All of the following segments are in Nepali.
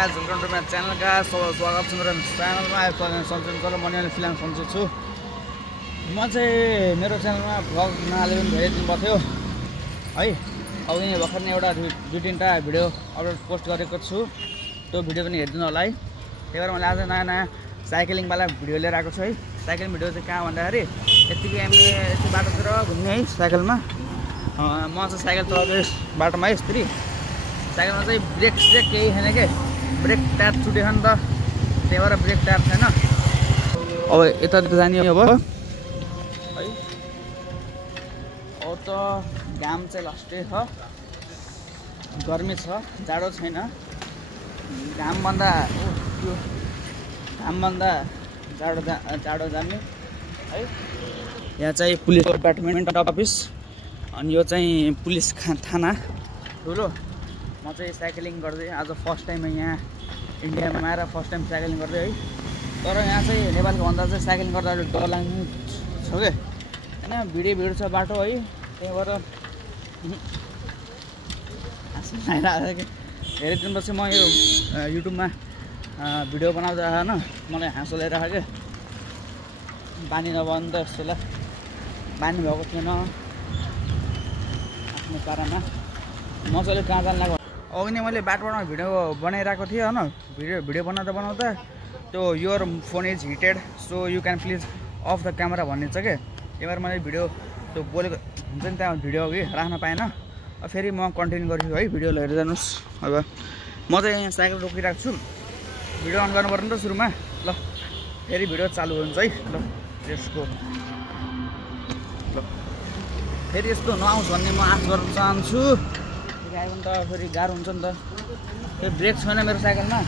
guys welcome to my channel guys सबैलाई स्वागत छ मेरो च्यानलमा आएको सन्चै चलो म नि फिल्म सन्चै छु म चाहिँ मेरो च्यानलमा भ्लग नहालेको पनि धेरै दिन भयो है अब नि भर्खर नै एउटा दुई तीनटा भिडियो अपलोड पोस्ट गरेको छु त्यो भिडियो पनि हेर्दिनु होला है त्यही भएर मैले आज नयाँ साइक्लिङ वाला भिडियो लिएर आएको छु है साइक्लिङ भिडियो चाहिँ कहाँ भन्दाखेरि यतिकै हामीले यति बाटोतिर घुम्ने है साइकलमा म चाहिँ साइकल चलाउँदै बाटोमा है यसरी साइकलमा चाहिँ ब्रेक केही छैन के ब्रेक टायर छुटेछ नि त त्यही भएर ब्रेक टायर छैन अब यता जाने अब है अब त घाम चाहिँ लास्टै छ गर्मी छ जाडो छैन घामभन्दा जाडो जाने है यहाँ चाहिँ पुलिस डिपार्टमेन्ट अफिस अनि यो चाहिँ पुलिस थाना ठुलो म चाहिँ साइक्लिङ गर्दै आज फर्स्ट टाइम यहाँ इन्डियामा आएर फर्स्ट टाइम साइक्लिङ गर्दै है तर यहाँ चाहिँ नेपालको भन्दा चाहिँ साइक्लिङ गर्दा अलिक डर लाग्ने छ क्या होइन भिड छ बाटो है त्यही भएर हाँस्नु आइरहेको कि धेरै दिनपछि म यो युट्युबमा भिडियो बनाउँदा होइन मलाई हाँसो ल्याइरहेको क्या बानी नभयो नि त यस्तोलाई बानी भएको थिएन आफ्नो पारामा मजाले कहाँ जानु लाग्यो अघि नै मैले बाटोमा भिडियो बनाइरहेको थिएँ होइन भिडियो बनाउँदा त्यो your phone is heated so you can please off the camera भन्ने छ क्या त्यही भएर मैले भिडियो त्यो बोलेको हुन्छ नि त्यहाँ भिडियो अघि राख्न पाएन फेरि म कन्टिन्यू गर्छु है भिडियो हेरेर जानुहोस् अब म चाहिँ यहाँ साइकल रोकिरहेको छु भिडियो अन गर्नु पर्ने त सुरुमा ल फेरि भिडियो चालु हुन्छ है ल त्यसको ल फेरि यस्तो नआउँछ भन्ने म आश गर्न चाहन्छु आयो भने त फेरि गाह्रो हुन्छ नि त फेरि ब्रेक छैन मेरो साइकलमा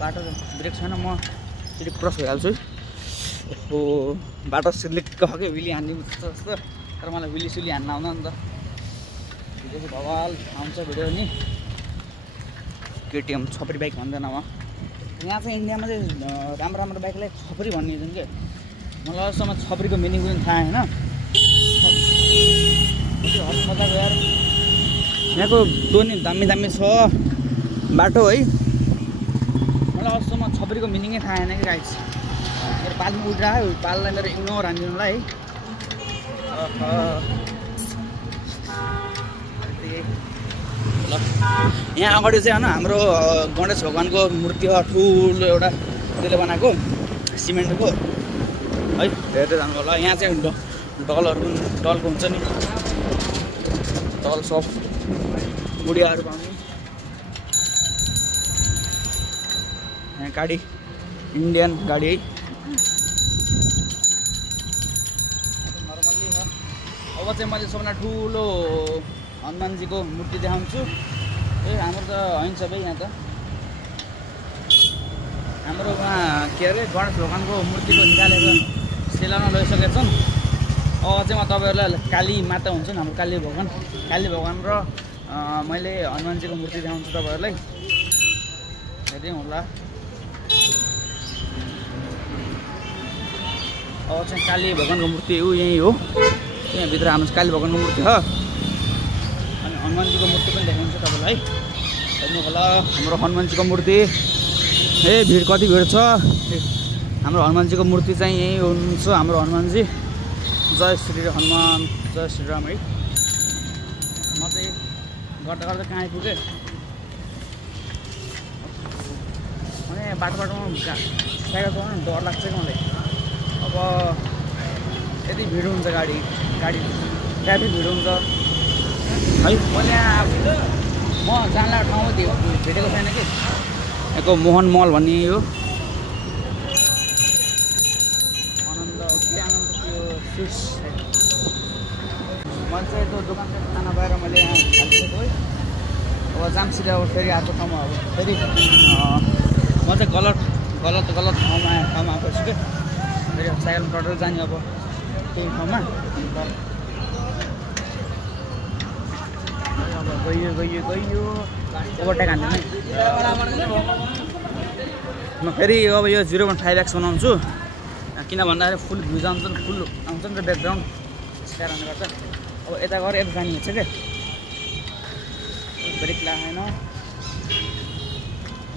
बाटो ब्रेक छैन म फेरि क्रस भइहाल्छु हो बाटो सिलिक्क खालको विली हान्ने जस्तो तर मलाई विली सुली हान्न आउँदैन नि त भिडियो चाहिँ भवाल आउँछ भिडियो नि केटिएम छपरी बाइक भन्दैन म यहाँ चाहिँ इन्डियामा चाहिँ राम्रो बाइकलाई छपरी भन्ने जुन के मलाई अहिलेसम्म छपरीको मिनिङ पनि थाहा होइन मजाको यार यहाँको दोनी दामी छ बाटो है मलाई अहिलेसम्म छपरीको मिनिङै थाहा छैन कि गाइस मेरो पालमा उठिरहेको पाललाई मेरो इग्नोर हानिदिनुलाई है ल यहाँ अगाडि चाहिँ होइन हाम्रो गणेश भगवान्को मूर्ति हो ठुलो एउटा त्यसले बनाएको सिमेन्टको है हेर्दै जानु होला यहाँ चाहिँ डलहरू पनि डलको हुन्छ नि डल सब गुडियाहरू पाउने यहाँ गाडी इन्डियन गाडी है नर्मल्ली छ अब चाहिँ मैले सबभन्दा ठुलो हनुमानजीको मूर्ति देखाउँछु ए हाम्रो त होइन सबै यहाँ त हाम्रो उहाँ के अरे गणेश भगवान्को मूर्तिको निकालेर सेलाउन लगिसकेका छन् अब चाहिँ म तपाईँहरूलाई काली माता हुन्छ नि हाम्रो काली भगवान र मैले हनुमानजीको मूर्ति देखाउँछु तपाईँहरूलाई हेर्दै होला अब चाहिँ काली भगवान्को मूर्ति यहीँ हो यहाँभित्र हाम्रो काली भगवान्को मूर्ति हो अनि हनुमानजीको मूर्ति पनि देखाउँछु तपाईँलाई हेर्नु होला हाम्रो हनुमानजीको मूर्ति भिड कति भिड छ हाम्रो हनुमानजीको मूर्ति चाहिँ यहीँ हुनुहुन्छ हाम्रो हनुमानजी जय श्री हनुमान जय श्रीराम है म चाहिँ गर्दा कहाँ आइपुगेँ अनि बाटोमा साइकल चलाउनु डर लाग्छ कि मलाई अब यति भिड हुन्छ गाडी ट्राफिक भिड हुन्छ है मैले यहाँ म जान लागेको ठाउँ भेटेको छैन कि यहाँको मोहन मल भन्ने यो आनन्द त्यो स्विट्स मैले चाहिँ त्यो दोकान चाहिँ खाना पाएर मैले यहाँ हालिदिएको है अब जामसित अब फेरि अर्को ठाउँमा अब फेरि म चाहिँ गलत ठाउँमा आएपछि क्या फेरि साइकल टटेर जाने अब केही ठाउँमा गयो ओभरटेक हान्दैन म फेरि अब यो 0.5x बनाउँछु किन भन्दाखेरि फुल भ्युज आउँछ नि त ब्याकग्राउन्ड स्क्यार हान्ने गर्छ अब यता गएर यता जाने हुन्छ क्या ब्रेक लागेन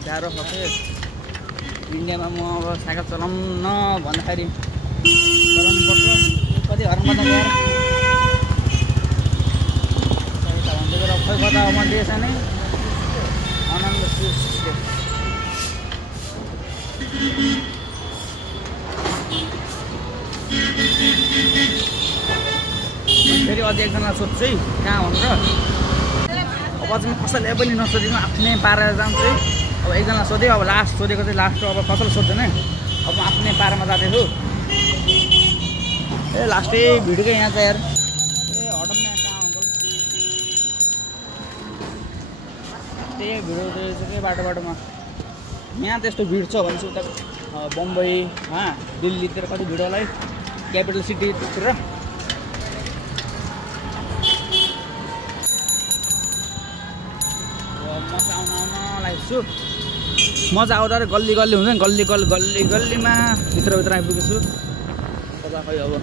गाह्रो छ के इन्डियामा म अब साइकल चलाउन भन्दाखेरि चलाउनु पर्छ कति घरमा त गएर भनेको र खै कता मन दिएछ नि आनन्द सुस्ले फेरि अझै एकजना सोध्छु है कहाँ भनेर अब चाहिँ म कसैले पनि नसोधेको आफ्नै पारेर जान्छु है अब एकजना सोधेँ अब लास्ट सोधेको चाहिँ लास्ट अब कसैले सोध्दैन अब म आफ्नै पारामा जाँदैछु ए लास्टै भिडियोकै यहाँ चाहिँ यार ए हटम न कहाँ अङ्कल त्यही भिडियो चाहिँ के बाटोमा यहाँ त्यस्तो भिड छ भने चाहिँ उता बम्बई दिल्लीतिर कति भिड होला है क्यापिटल सिटीतिर म चाहिँ आउँदा गल्ली गल्ली हुन्छ नि गल्लीमा भित्र आइपुगेको छु कता खै अब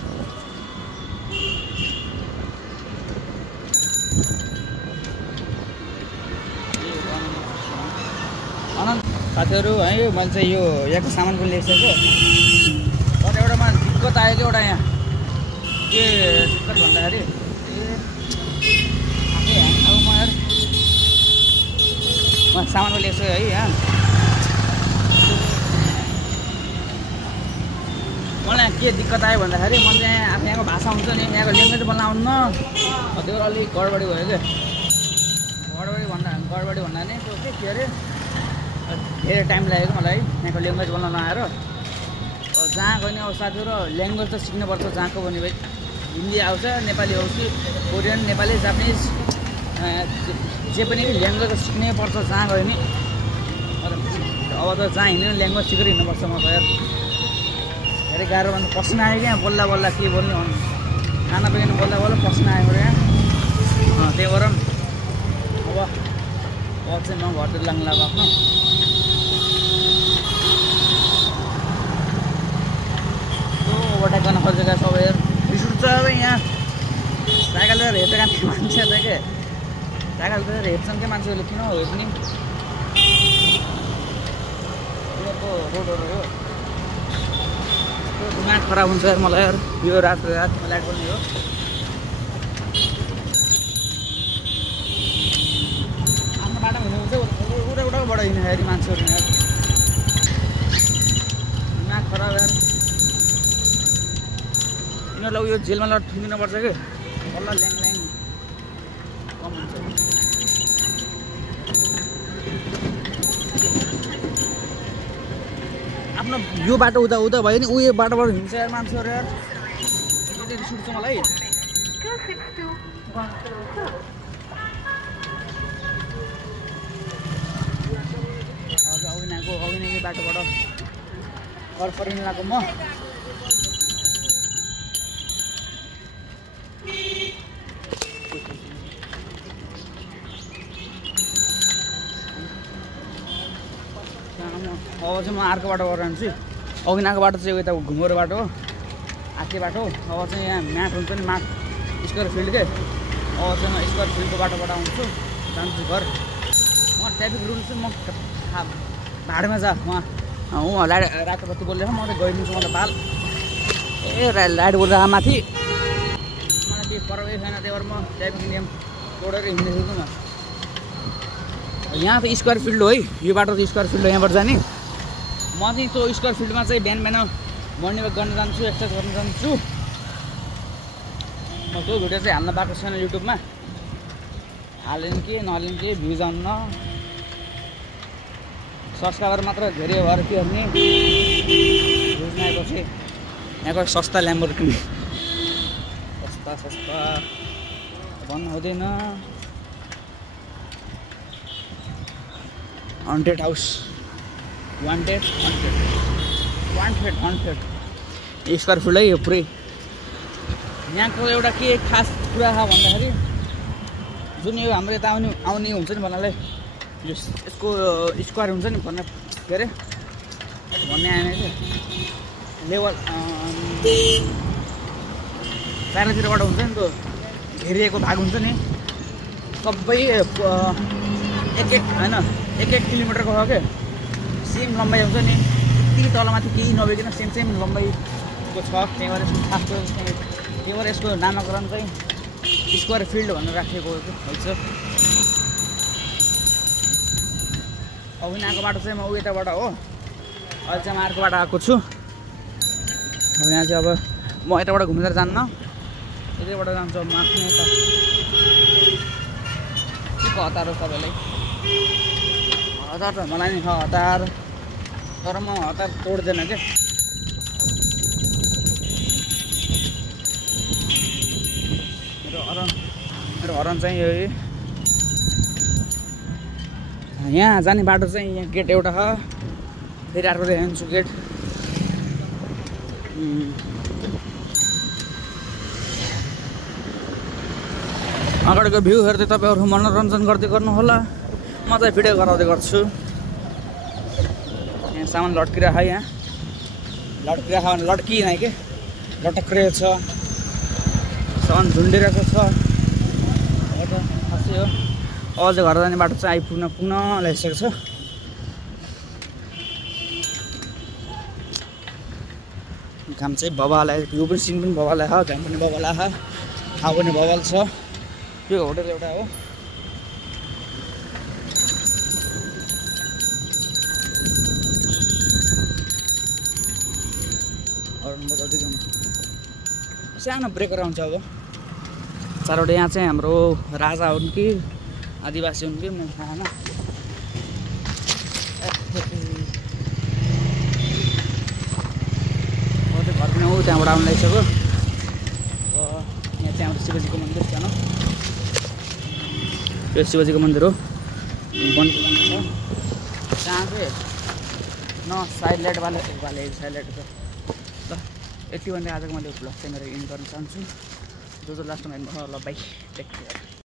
अनन्त साथीहरू है मैले चाहिँ यो यहाँको सामान पनि ल्याइसकेको कतिवटामा दिक्कत आएको एउटा यहाँ के दिक्कत भन्दाखेरि सामान पनि ल्याएको है यहाँ मलाई के दिक्कत आयो भन्दाखेरि मैले चाहिँ आफ्नो यहाँको भाषा हुन्छ नि यहाँको ल्याङ्ग्वेज बोल्न आउन्न त्यो अलिक गडबडी भयो क्या गडबडी भन्दा नि त्यो के अरे धेरै टाइम लागेको मलाई यहाँको ल्याङ्ग्वेज बोल्न नआएर जहाँ गयो अब साथीहरू ल्याङ्ग्वेज त सिक्नुपर्छ जहाँको भने भाइ हिन्दी आउँछ नेपाली आउँछ कोरियन नेपाली जापानिज जे पनि ल्याङ्ग्वेज सिक्नै पर्छ जहाँ गयो नि अब त जहाँ हिँड्ने ल्याङ्ग्वेज सिकेर हिँड्नुपर्छ म त यार धेरै गाह्रो भन्दा पस्न आयो क्या बोल्दा के बोल्ने खाना पिना बोल्दा पस्न आयो यहाँ त्यही भएर अब चाहिँ म घरतिर लाग्नु लाग्यो आफ्नो ओभरटेक गर्न खोजेको सबै रिस उठ्छ अब यहाँ साइकल लिएर हेर्दै खाने मान्छे त के साइकल लिएर हेर्छन् क्या मान्छेहरूले किन हेर्ने रोडहरू हो दिमाग खराब हुन्छ यार मलाई यार यो रातमा लाइट बल्ने हो आफ्नो बाटोमा हिँड्नुहुन्छ उताबाट हिँड्दाखेरि मान्छेहरू यार दिमाग खराब यार यिनीहरूलाई उयो जेलमा ल थुनिदिनुपर्छ कि बल्ल ल्याङ कम हुन्छ आफ्नो यो बाटो उता भयो नि उयो बाटोबाट हिँड्छ यार मान्छेहरू यार रिस उठ्छ मलाई अघिनाको बाटोबाट घर फर्किन लाग्यो म अब चाहिँ म अर्को बाटो गरेर जान्छु अघिनाको बाटो चाहिँ यता घुमेर बाटो हो आके बाटो अब चाहिँ यहाँ म्याट हुन्छ नि म्याट स्क्वायर फिल्ड के अब चाहिँ म स्क्वायर फिल्डको बाटोबाट आउँछु जान्छु घर म ट्राफिक रुल चाहिँ म भाडमा जा उहाँ रातो बत्ती बोलेर म त गइदिन्छु म त बाल ए लाइट बोलेर माथि मलाई केही परवाही छैन त्यही भएर म ट्राफिक नियम तोडेर हिँड्दैछु म यहाँ त स्क्वायर फिल्ड हो है यो बाटो त स्क्वायर फिल्ड हो यहाँबाट जाने म चाहिँ त्यो स्क्वायर फिल्डमा चाहिँ बिहान मर्निङ वक गर्न जान्छु एक्सर्साइज गर्न जान्छु म त्यो भिडियो चाहिँ हाल्न पाएको छैन युट्युबमा हालिन् कि नहालिन् कि भ्युज आउन्न सब्सक्राइबर मात्र धेरै भएर के गर्ने भ्युज नआएपछि यहाँको सस्ता ल्याम्बोर्गिनी सस्ता भन्नु हुँदैन hunted house wanted square field है यो पुरै यहाँको एउटा के खास कुरा छ भन्दाखेरि जुन यो हाम्रो यता आउने हुन्छ नि भन्नाले यो यसको स्क्वायर हुन्छ नि भन्ने के अरे भन्ने आएन कि लेभल चारैतिरबाट हुन्छ नि त्यो घेरिएको भाग हुन्छ नि सबै एक किलोमिटरको हो क्या सेम लम्बाइ हुन्छ नि त्यति तलमाथि केही नभइकन सेम लम्बाइको छ त्यही भएर यसको खास त्यही भएर यसको नामाकरण चाहिँ स्क्वायर फिल्ड भनेर राखिएको हुन्छ अब यहाँको बाटो चाहिँ म उताबाट हो अहिले चाहिँ म अर्को बाटो आएको छु अब यहाँ चाहिँ अब म यताबाट घुमेर जान्न यतैबाट जान्छु म आफ्नो यता के को हतार हो तपाईँलाई हतार त मलाई नि छ हतार तर म हतार तोड्दैन क्या मेरो हरन चाहिँ यही यहाँ जाने बाटो चाहिँ यहाँ गेट एउटा छ फेरि अर्को देखाउँछु गेट अगाडिको भ्यू हेर्दै तपाईँहरू मनोरञ्जन गर्दै गर्नुहोला म चाहिँ भिडियो गराउँदै गर्छु यहाँ सामान लड्किरहेको यहाँ लड्किरहेको भने लड्किएन के लटक्रिएको छ सामान झुन्डिरहेको छ खासै हो अझ घर जाने बाटो चाहिँ पुग्न लागिसकेको छ घाम चाहिँ बबाल आयो भ्यू पनि सिन पनि बबाल आयो घाम पनि बबाल आयो हावा पनि बबाल छ यो होटल एउटा हो सानो ब्रेकर आउँछ अब चारवटा यहाँ चाहिँ हाम्रो राजा हुन् कि आदिवासी हुन् कि मैले थाहा होइन घर पनि हो त्यहाँबाट आउनु लागिसक्यो यहाँ चाहिँ हाम्रो शिवजीको मन्दिर सानो यो शिवजीको मन्दिर हो वनको मन्दिर छ त्यहाँ चाहिँ न साइड लाइटवाला साइड लाइट छ ल यति भन्दै आजको मैले भ्लग चाहिँ मेरो इन्ड गर्न चाहन्छु जो लास्टमा हेर्नु ल बाई टेक केयर